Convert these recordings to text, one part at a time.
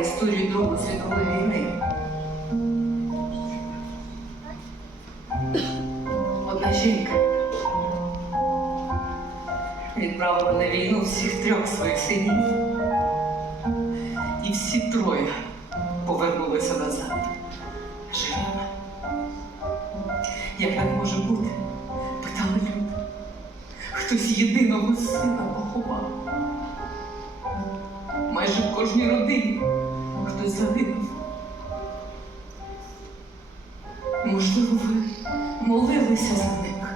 історію Другої світової війни. Одна жінка відправила на війну всіх трьох своїх синів. І всі троє повернулися назад. Живими. Як так може бути? Питали люди. Хтось єдиного сина поховав. Майже в кожній родині хтось загинув. Можливо, ви молилися за них,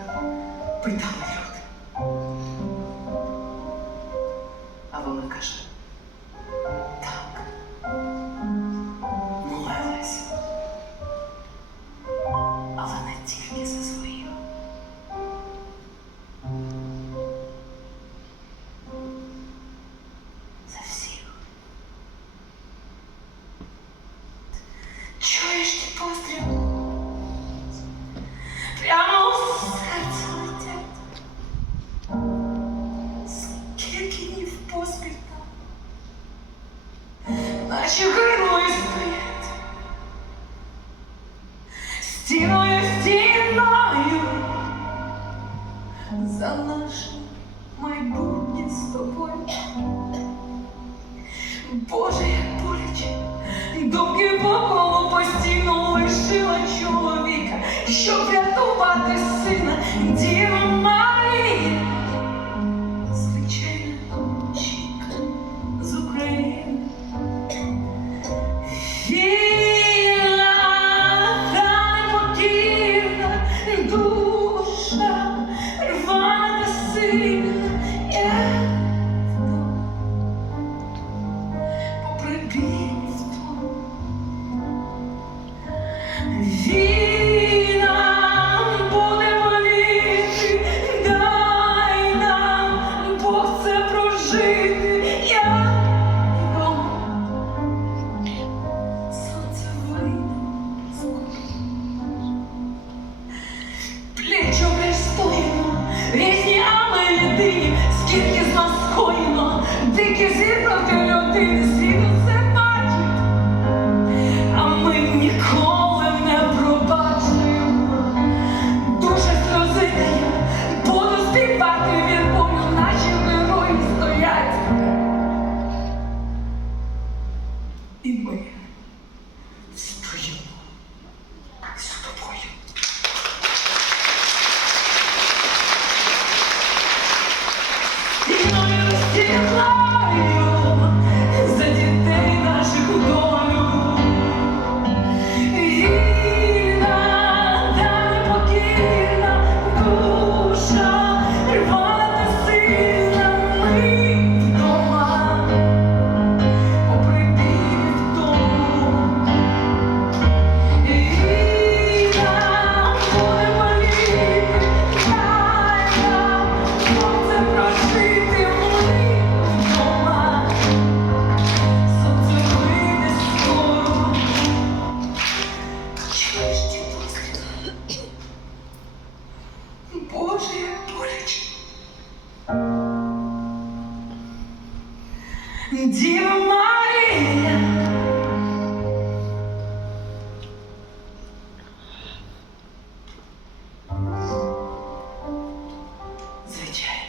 питали Боже, як боляче, доки по постійно лишила чоловіка, щоб врятувати скільки з нас скоєно, дикі зірки людини, Діва Марія, звичайно,